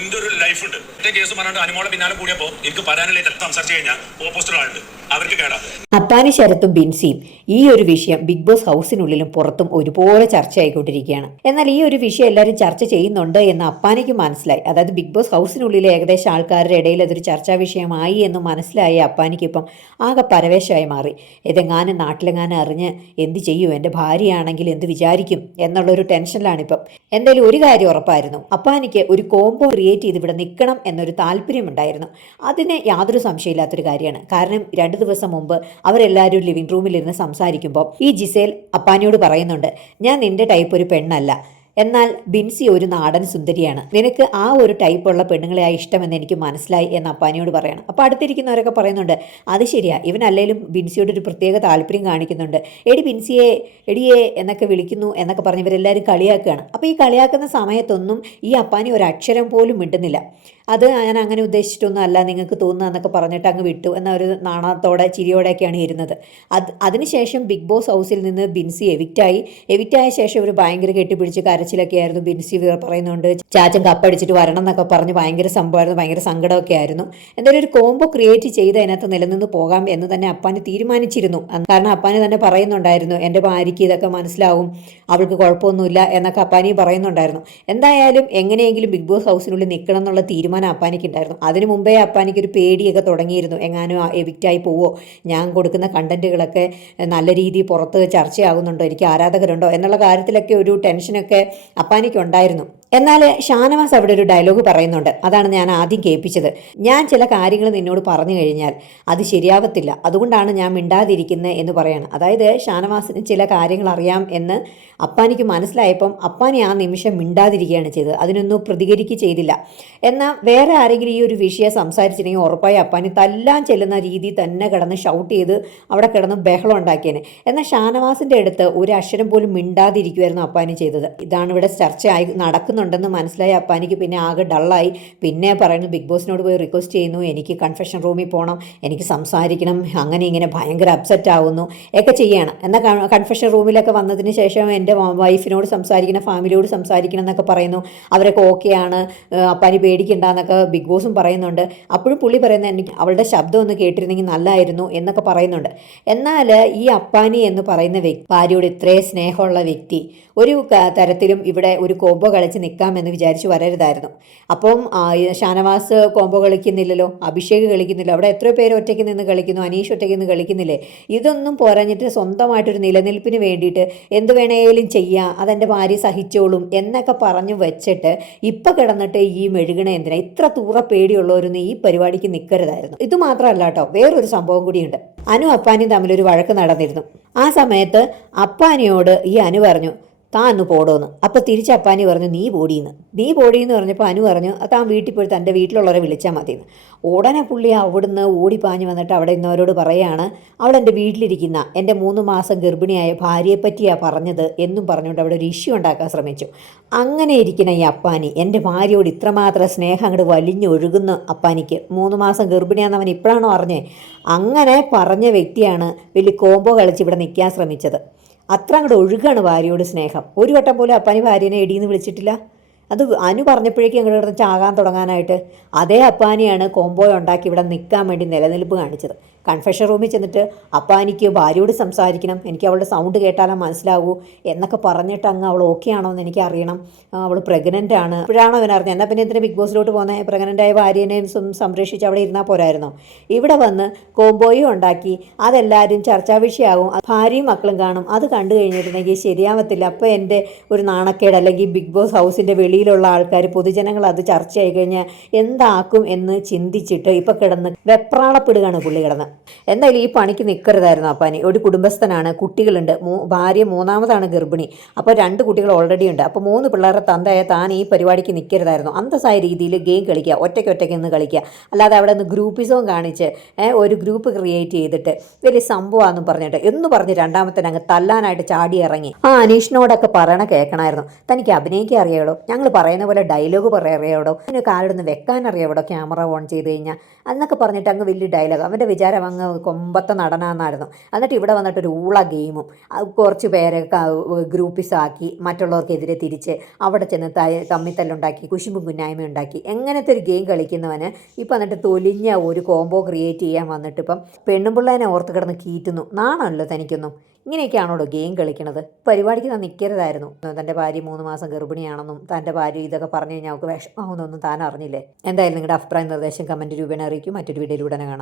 നിന്റെ ഒരു ലൈഫ് ഉണ്ട്. കേസ് പറഞ്ഞിട്ട് അനുമോളെ പിന്നാലെ കൂടിയപ്പോ എനിക്ക് പറയാനുള്ള സംസാരിച്ചു കഴിഞ്ഞാൽ ഓപ്പോസിറ്റ് ആളുണ്ട് അവർക്ക് കേടാ. അത്താനി ശരത്തും ബിൻസിയും ഈ ഒരു വിഷയം ബിഗ് ബോസ് ഹൗസിനുള്ളിലും പുറത്തും ഒരുപോലെ ചർച്ചയായിക്കൊണ്ടിരിക്കുകയാണ്. എന്നാൽ ഈ ഒരു വിഷയം എല്ലാവരും ചർച്ച ചെയ്യുന്നുണ്ട് എന്ന് അപ്പാനിക്ക് മനസ്സിലായി. അതായത് ബിഗ് ബോസ് ഹൗസിനുള്ളിലെ ഏകദേശം ആൾക്കാരുടെ ഇടയിൽ അതൊരു ചർച്ചാ വിഷയമായി എന്ന് മനസ്സിലായ അപ്പാനിക്ക് ഇപ്പം ആകെ പരവേശമായി മാറി. ഏതെങ്ങാനും നാട്ടിലെങ്ങാനും അറിഞ്ഞ് എന്ത് ചെയ്യും എന്റെ ഭാര്യയാണെങ്കിൽ എന്ത് വിചാരിക്കും എന്നുള്ളൊരു ടെൻഷനിലാണിപ്പം. എന്തായാലും ഒരു കാര്യം ഉറപ്പായിരുന്നു. അപ്പാനിക്ക് ഒരു കോംബോ ക്രിയേറ്റ് ചെയ്ത് ഇവിടെ നിൽക്കണം എന്നൊരു താല്പര്യമുണ്ടായിരുന്നു. അതിന് യാതൊരു സംശയമില്ലാത്തൊരു കാര്യമാണ്. കാരണം രണ്ട് ദിവസം മുമ്പ് അവരെല്ലാവരും ലിവിംഗ് റൂമിലിരുന്ന് സംസാരിക്കുമ്പോൾ ഈ ജിസേൽ അപ്പാനിയോട് പറയുന്നുണ്ട് ഞാൻ നിന്റെ ടൈപ്പ് ഒരു പെണ്ണല്ല. എന്നാൽ ബിൻസി ഒരു നാടൻ സുന്ദരിയാണ്. നിനക്ക് ആ ഒരു ടൈപ്പുള്ള പെണ്ണുങ്ങളെ ആ ഇഷ്ടമെന്ന് എനിക്ക് മനസ്സിലായി എന്ന് അപ്പാനിയോട് പറയണം. അപ്പോൾ അടുത്തിരിക്കുന്നവരൊക്കെ പറയുന്നുണ്ട് അത് ശരിയാ. ഇവൻ ബിൻസിയോട് ഒരു പ്രത്യേക താല്പര്യം കാണിക്കുന്നുണ്ട്. എടി ബിൻസിയെ എടിയെ എന്നൊക്കെ വിളിക്കുന്നു എന്നൊക്കെ പറഞ്ഞ് ഇവരെല്ലാവരും കളിയാക്കുകയാണ്. അപ്പോൾ ഈ കളിയാക്കുന്ന സമയത്തൊന്നും ഈ അപ്പാനി ഒരു അക്ഷരം പോലും മിണ്ടുന്നില്ല. അത് ഞാൻ അങ്ങനെ ഉദ്ദേശിച്ചിട്ടൊന്നും അല്ല നിങ്ങൾക്ക് തോന്നുക എന്നൊക്കെ പറഞ്ഞിട്ട് അങ്ങ് വിട്ടു എന്ന ഒരു നാണത്തോടെ ചിരിയോടെയൊക്കെയാണ് ഇരുന്നത്. അത് അതിനുശേഷം ബിഗ് ബോസ് ഹൗസിൽ നിന്ന് ബിൻസി എവിക്റ്റായി എവിക്റ്റായ ശേഷം ഒരു ഭയങ്കര കെട്ടിപ്പിടിച്ച് കരച്ചിലൊക്കെ ആയിരുന്നു. ബിൻസി പറയുന്നുണ്ട് ചാച്ചൻ കപ്പടിച്ചിട്ട് വരണം എന്നൊക്കെ പറഞ്ഞ് ഭയങ്കര സംഭവമായിരുന്നു ഭയങ്കര സങ്കടമൊക്കെ ആയിരുന്നു. എന്തായാലും ഒരു കോംബോ ക്രിയേറ്റ് ചെയ്ത് അതിനകത്ത് നിലനിന്ന് പോകാം എന്ന് തന്നെ അപ്പാന് തീരുമാനിച്ചിരുന്നു. കാരണം അപ്പാന് തന്നെ പറയുന്നുണ്ടായിരുന്നു എന്റെ ഭാര്യയ്ക്ക് ഇതൊക്കെ മനസ്സിലാവും അവൾക്ക് കുഴപ്പമൊന്നുമില്ല എന്നൊക്കെ അപ്പാനി പറയുന്നുണ്ടായിരുന്നു. എന്തായാലും എങ്ങനെയെങ്കിലും ബിഗ് ബോസ് ഹൗസിനുള്ളിൽ നിൽക്കണം എന്നുള്ള തീരുമാനം അപ്പാനിക്ക് ഉണ്ടായിരുന്നു അതിനു മുമ്പേ അപ്പാനിക്ക് ഒരു പേടിയൊക്കെ തുടങ്ങിയിരുന്നു. എങ്ങാനും എവിക്റ്റായി പോവോ? ഞാൻ കൊടുക്കുന്ന കണ്ടന്റുകളൊക്കെ നല്ല രീതിയിൽ പുറത്ത് ചർച്ചയാകുന്നുണ്ടോ? എനിക്ക് ആരാധകരുണ്ടോ? എന്നുള്ള കാര്യത്തിലൊക്കെ ഒരു ടെൻഷനൊക്കെ അപ്പാനിക്ക് ഉണ്ടായിരുന്നു എന്നാൽ ഷാനവാസ് അവിടെ ഒരു ഡയലോഗ് പറയുന്നുണ്ട്. അതാണ് ഞാൻ ആദ്യം കേൾപ്പിച്ചത്. ഞാൻ ചില കാര്യങ്ങൾ നിന്നോട് പറഞ്ഞു കഴിഞ്ഞാൽ അത് ശരിയാവത്തില്ല. അതുകൊണ്ടാണ് ഞാൻ മിണ്ടാതിരിക്കുന്നത് എന്ന് പറയാണ്. അതായത് ഷാനവാസിന് ചില കാര്യങ്ങൾ അറിയാം എന്ന് അപ്പാനിക്ക് മനസ്സിലായപ്പം അപ്പാനി ആ നിമിഷം മിണ്ടാതിരിക്കുകയാണ് ചെയ്തത്. അതിനൊന്നും പ്രതികരിക്കുക ചെയ്തില്ല. എന്നാൽ വേറെ ആരെങ്കിലും ഈ ഒരു വിഷയം സംസാരിച്ചിട്ടുണ്ടെങ്കിൽ ഉറപ്പായി അപ്പാനി തല്ലാൻ ചെല്ലുന്ന രീതി തന്നെ കിടന്ന് ഷൗട്ട് ചെയ്ത് അവിടെ കിടന്ന് ബഹളം ഉണ്ടാക്കിയേനെ. എന്നാൽ ഷാനവാസിന്റെ അടുത്ത് ഒരു അക്ഷരം പോലും മിണ്ടാതിരിക്കുമായിരുന്നു അപ്പാനി ചെയ്തത്. ഇതാണ് ഇവിടെ ചർച്ച ആയി നടക്കുന്നുണ്ടെന്ന് മനസ്സിലായ. അപ്പാനിക്ക് പിന്നെ ആകെ ഡള്ളായി. പിന്നെ പറയുന്നു ബിഗ് ബോസിനോട് പോയി റിക്വസ്റ്റ് ചെയ്യുന്നു. എനിക്ക് കൺഫെഷൻ റൂമിൽ പോകണം എനിക്ക് സംസാരിക്കണം. അങ്ങനെ ഇങ്ങനെ ഭയങ്കര അപ്സെറ്റ് ആവുന്നു. ഒക്കെ ചെയ്യണം. എന്നാൽ കൺഫെഷൻ റൂമിലൊക്കെ വന്നതിന് ശേഷം എന്റെ വൈഫിനോട് സംസാരിക്കണം ഫാമിലിയോട് സംസാരിക്കണം എന്നൊക്കെ പറയുന്നു. അവരൊക്കെ ഓക്കെയാണ് അപ്പാനി പേടിക്കണ്ട എന്നൊക്കെ ബിഗ് ബോസും പറയുന്നുണ്ട്. അപ്പോഴും പുള്ളി പറയുന്നത് എനിക്ക് അവളുടെ ശബ്ദം ഒന്ന് കേട്ടിരുന്നെങ്കിൽ നല്ലായിരുന്നു എന്നൊക്കെ പറയുന്നുണ്ട്. എന്നാൽ ഈ അപ്പാനി എന്ന് പറയുന്ന വ്യക്തി ഭാര്യയോട് ഇത്രയും സ്നേഹമുള്ള വ്യക്തി ഒരു തരത്തിലും ഇവിടെ ഒരു കോമ്പോ കളിച്ച് നിൽക്കാമെന്ന് വിചാരിച്ച് വരരുതായിരുന്നു. അപ്പം ഷാനവാസ് കോംബോ കളിക്കുന്നില്ലല്ലോ അഭിഷേക് കളിക്കുന്നില്ല അവിടെ എത്രയോ പേര് ഒറ്റയ്ക്ക് നിന്ന് കളിക്കുന്നു അനീഷ് ഒറ്റയ്ക്ക് നിന്ന് കളിക്കുന്നില്ലേ? ഇതൊന്നും പോരാഞ്ഞിട്ട് സ്വന്തമായിട്ടൊരു നിലനിൽപ്പിന് വേണ്ടിയിട്ട് എന്ത് വേണേലും ചെയ്യാം അതെന്റെ ഭാര്യ സഹിച്ചോളും എന്നൊക്കെ പറഞ്ഞു വെച്ചിട്ട് ഇപ്പം കിടന്നിട്ട് ഈ മെഴുകണ എന്തിനാ ഇത്ര തൂറ പേടിയുള്ളവരൊന്നും ഈ പരിപാടിക്ക് നിൽക്കരുതായിരുന്നു. ഇത് മാത്രമല്ല കേട്ടോ വേറൊരു സംഭവം കൂടിയുണ്ട്. അനു അപ്പാനിയും തമ്മിലൊരു വഴക്ക് നടന്നിരുന്നു. ആ സമയത്ത് അപ്പാനിയോട് ഈ അനു പറഞ്ഞു താൻ ഒന്ന് പോടോന്ന്. അപ്പോൾ തിരിച്ച് അപ്പാനി പറഞ്ഞു നീ പോടിയെന്ന് നീ പോടിയെന്ന് പറഞ്ഞപ്പോൾ അനു പറഞ്ഞു താൻ വീട്ടിൽ പോയി തന്റെ വീട്ടിലുള്ളവരെ വിളിച്ചാൽ മതിയെന്ന് ഉടനെ പുള്ളി അവിടുന്ന് ഓടിപ്പാഞ്ഞ് വന്നിട്ട് അവിടെ ഇന്നവരോട് പറയാണ് അവൾ എന്റെ വീട്ടിലിരിക്കുന്ന. എന്റെ മൂന്ന് മാസം ഗർഭിണിയായ ഭാര്യയെപ്പറ്റിയാണ് പറഞ്ഞത് എന്നും പറഞ്ഞുകൊണ്ട് അവിടെ ഒരു ഇഷ്യൂ ഉണ്ടാക്കാൻ ശ്രമിച്ചു. അങ്ങനെ ഇരിക്കുന്ന ഈ അപ്പാനി എന്റെ ഭാര്യയോട് ഇത്രമാത്രം സ്നേഹം അങ്ങോട്ട് വലിഞ്ഞൊഴുകുന്ന അപ്പാനിക്ക് മൂന്ന് മാസം ഗർഭിണിയാണെന്ന് അവൻ ഇപ്പോഴാണോ അറിഞ്ഞേ? അങ്ങനെ പറഞ്ഞ വ്യക്തിയാണ് വലിയ കോമ്പോ കളിച്ച് ഇവിടെ നിൽക്കാൻ ശ്രമിച്ചത്. അത്ര അങ്ങോട്ട് ഒഴുകാണ് ഭാര്യയോട് സ്നേഹം. ഒരു വട്ടം പോലും അപ്പാനി ഭാര്യനെ എടീന്ന് വിളിച്ചിട്ടില്ല. അത് അനു പറഞ്ഞപ്പോഴേക്കും അങ്ങോട്ട് കിടന്ന് ചാകാൻ തുടങ്ങാനായിട്ട് അതേ അപ്പാനിയാണ് കോംബോ ഉണ്ടാക്കി ഇവിടെ നിൽക്കാൻ വേണ്ടി നിലനിൽപ്പ് കാണിച്ചത്. കൺഫെഷൻ റൂമിൽ ചെന്നിട്ട് അപ്പാനിക്ക് ഭാര്യയോട് സംസാരിക്കണം എനിക്ക് അവളുടെ സൗണ്ട് കേട്ടാലേ മനസ്സിലാവൂ എന്നൊക്കെ പറഞ്ഞിട്ട് അങ്ങ് അവൾ ഓക്കെ ആണോ എന്ന് എനിക്ക് അറിയണം അവൾ പ്രഗ്നന്റ് ആണ്. ഇപ്പോഴാണോ അറിഞ്ഞത്? എന്നാൽ പിന്നെ എന്തിനാ ബിഗ് ബോസിലോട്ട് പോകുന്നത് പ്രഗ്നന്റ് ആയ ഭാര്യനെയും സംരക്ഷിച്ച് അവിടെ ഇരുന്നാൽ പോരായിരുന്നോ? ഇവിടെ വന്ന് കോംബോയും ഉണ്ടാക്കി അതെല്ലാവരും ചർച്ചാ വിഷയമാകും ഭാര്യയും മക്കളും കാണും. അത് കണ്ടു കഴിഞ്ഞിട്ടുണ്ടെങ്കിൽ ശരിയാവത്തില്ല. അപ്പോൾ എന്റെ ഒരു നാണക്കേട് അല്ലെങ്കിൽ ബിഗ് ബോസ് ഹൗസിന്റെ വെളിയിലുള്ള ആൾക്കാർ പൊതുജനങ്ങൾ അത് ചർച്ചയായി കഴിഞ്ഞാൽ എന്താക്കും എന്ന് ചിന്തിച്ചിട്ട് ഇപ്പം കിടന്ന് വെപ്രാളപ്പെടുകയാണ് പുള്ളി കിടന്ന്. എന്തായാലും ഈ പണിക്ക് നിൽക്കരുതായിരുന്നു അപ്പാനി. ഒരു കുടുംബസ്ഥനാണ് കുട്ടികളുണ്ട് മൂ- ഭാര്യ മൂന്നാമതാണ് ഗർഭിണി. അപ്പോൾ രണ്ട് കുട്ടികൾ ഓൾറെഡി ഉണ്ട്. അപ്പോൾ മൂന്ന് പിള്ളേരെ തന്തയായ താൻ ഈ പരിപാടിക്ക് നിൽക്കരുതായിരുന്നു അന്തസ്സായ രീതിയിൽ ഗെയിം കളിക്കുക ഒറ്റയ്ക്ക് ഒറ്റയ്ക്ക് നിന്ന് കളിക്കുക. അല്ലാതെ അവിടെ നിന്ന് ഗ്രൂപ്പിസവും കാണിച്ച് ഒരു ഗ്രൂപ്പ് ക്രിയേറ്റ് ചെയ്തിട്ട് വലിയ സംഭവമാണെന്നും പറഞ്ഞിട്ട് എന്ന് പറഞ്ഞ് രണ്ടാമത്തെ അങ്ങ് തല്ലാനായിട്ട് ചാടി ഇറങ്ങി. ആ അനീഷിനോടൊക്കെ പറയണ കേൾക്കണമായിരുന്നു തനിക്ക് അഭിനയിക്കാൻ അറിയാമല്ലോ ഞങ്ങൾ പറയുന്ന പോലെ ഡയലോഗ് പറയാറിയാടോ അതിന് കാലിടുന്ന് വെക്കാൻ അറിയാവിടോ ക്യാമറ ഓൺ ചെയ്ത് കഴിഞ്ഞാൽ എന്നൊക്കെ പറഞ്ഞിട്ട് അങ്ങ് വലിയ ഡയലോഗ് അവന്റെ വിചാരം അങ്ങ് കൊമ്പത്തെ നടനാന്നായിരുന്നു. എന്നിട്ട് ഇവിടെ വന്നിട്ട് ഒരു ഊള ഗെയിമും കുറച്ച് പേരെ ഗ്രൂപ്പിസാക്കി മറ്റുള്ളവർക്കെതിരെ തിരിച്ച് അവിടെ ചെന്ന് തമ്മിത്തല്ലുണ്ടാക്കി കുശുമ്പും കുന്നായ്മ ഉണ്ടാക്കി. എങ്ങനത്തെ ഒരു ഗെയിം കളിക്കുന്നവന് ഇപ്പം എന്നിട്ട് തൊലിഞ്ഞ ഒരു കോംബോ ക്രിയേറ്റ് ചെയ്യാൻ വന്നിട്ട് ഇപ്പം പെണ്ണുമ്പിള്ളേനെ ഓർത്ത് കിടന്ന് കീറ്റുന്നു. നാണല്ലോ തനിക്കൊന്നും. ഇങ്ങനെയൊക്കെയാണോടോ ഗെയിം കളിക്കണത്? പരിപാടിക്ക് താൻ നിൽക്കരുതായിരുന്നു തന്റെ ഭാര്യ മൂന്ന് മാസം ഗർഭിണിയാണെന്നും തന്റെ ഭാര്യ ഇതൊക്കെ പറഞ്ഞു കഴിഞ്ഞാൽ അവൾക്ക് വിഷമാവുന്നൊന്നും താൻ അറിഞ്ഞില്ലേ? എന്തായാലും നിങ്ങളുടെ അഭിപ്രായ നിർദ്ദേശം കമന്റ് രൂപേണ അറിയിക്കും. മറ്റൊരു വീഡിയോയിലൂടെ കാണാം.